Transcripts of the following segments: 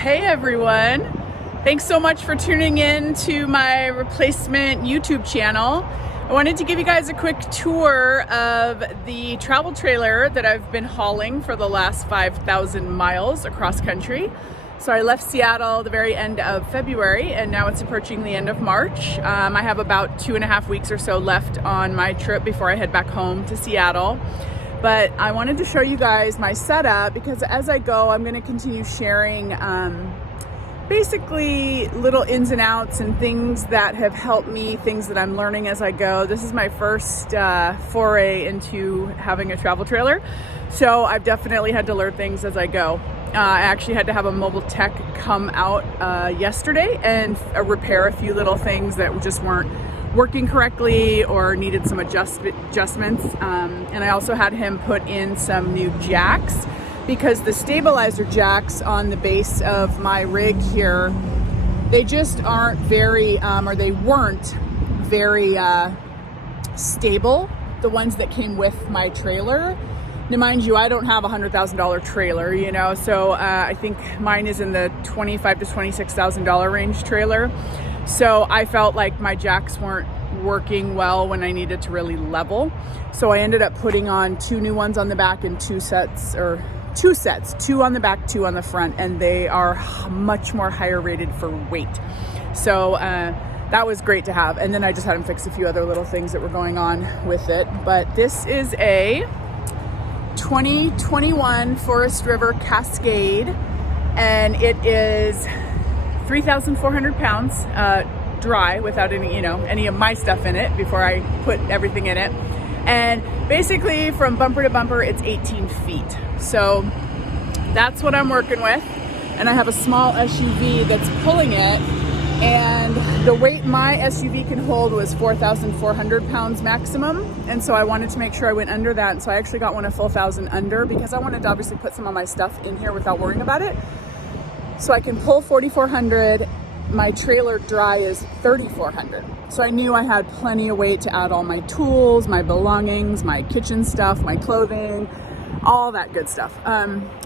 Hey everyone, thanks so much for tuning in to my replacement YouTube channel. I wanted to give you guys a quick tour of the travel trailer that I've been hauling for the last 5,000 miles across country. So I left Seattle the very end of February and now it's approaching the end of March. I have about 2.5 weeks or so left on my trip before I head back home to Seattle. But I wanted to show you guys my setup because as I go, I'm going to continue sharing basically little ins and outs and things that have helped me, things that I'm learning as I go. This is my first foray into having a travel trailer. So I've definitely had to learn things as I go. I actually had to have a mobile tech come out yesterday and repair a few little things that just weren't working correctly or needed some adjustments. And I also had him put in some new jacks because the stabilizer jacks on the base of my rig here, they just aren't very, or they weren't very stable, the ones that came with my trailer. Now, mind you, I don't have a $100,000 trailer, you know, so I think mine is in the $25,000 to $26,000 range trailer. So I felt like my jacks weren't working well when I needed to really level. So I ended up putting on 2 new ones on the back and 2 sets, 2 on the back, 2 on the front, and they are much more higher rated for weight. So that was great to have. And then I just had him fix a few other little things that were going on with it. But this is a 2021 Forest River Cascade, and it is 3,400 pounds dry without any of my stuff in it before I put everything in it. And basically from bumper to bumper, it's 18 feet. So that's what I'm working with. And I have a small SUV that's pulling it. And the weight my SUV can hold was 4,400 pounds maximum. And so I wanted to make sure I went under that. And so I actually got one a full 1,000 under because I wanted to obviously put some of my stuff in here without worrying about it. So I can pull 4,400. My trailer dry is 3,400. So I knew I had plenty of weight to add all my tools, my belongings, my kitchen stuff, my clothing, all that good stuff.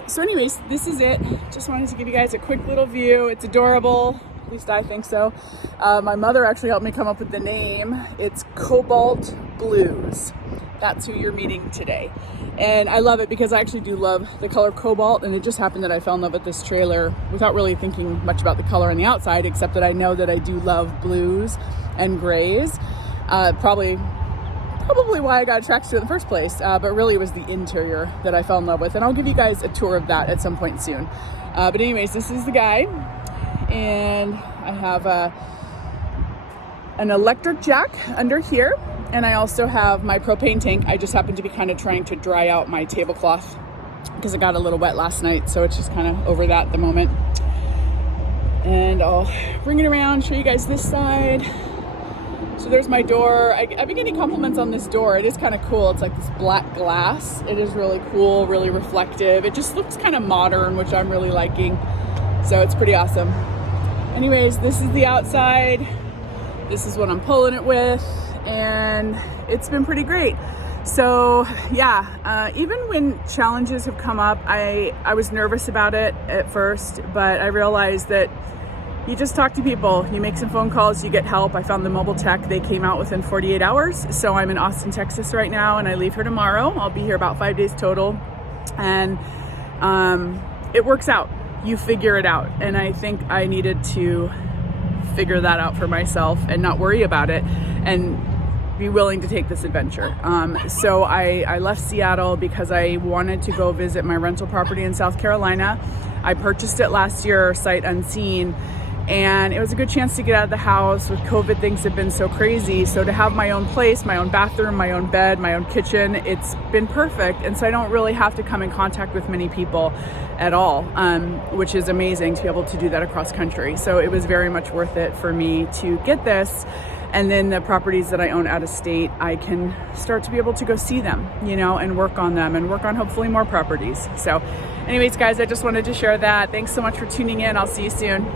So anyways, this is it. Just wanted to give you guys a quick little view. It's adorable. At least I think so. My mother actually helped me come up with the name. It's Cobalt Blues. That's who you're meeting today. And I love it because I actually do love the color cobalt, and it just happened that I fell in love with this trailer without really thinking much about the color on the outside, except that I know that I do love blues and grays. Probably why I got attracted to it in the first place, but really it was the interior that I fell in love with, and I'll give you guys a tour of that at some point soon. But anyways, this is the guy, and I have an electric jack under here. And I also have my propane tank. I just happen to be kind of trying to dry out my tablecloth because it got a little wet last night. So it's just kind of over that at the moment. And I'll bring it around, show you guys this side. So there's my door. I've been getting compliments on this door. It is kind of cool. It's like this black glass. It is really cool, really reflective. It just looks kind of modern, which I'm really liking. So it's pretty awesome. Anyways, this is the outside. This is what I'm pulling it with. And it's been pretty great. So yeah, even when challenges have come up, I was nervous about it at first, but I realized that you just talk to people, you make some phone calls, you get help. I found the mobile tech, they came out within 48 hours. So I'm in Austin, Texas right now, and I leave here tomorrow. I'll be here about 5 days total. And it works out, you figure it out. And I think I needed to figure that out for myself and not worry about it and be willing to take this adventure. So I left Seattle because I wanted to go visit my rental property in South Carolina. I purchased it last year, sight unseen, and it was a good chance to get out of the house. With COVID, things have been so crazy. So to have my own place, my own bathroom, my own bed, my own kitchen, it's been perfect. And so I don't really have to come in contact with many people at all, which is amazing to be able to do that across country. So it was very much worth it for me to get this. And then the properties that I own out of state, I can start to be able to go see them, you know, and work on them and work on hopefully more properties. So anyways, guys, I just wanted to share that. Thanks so much for tuning in. I'll see you soon.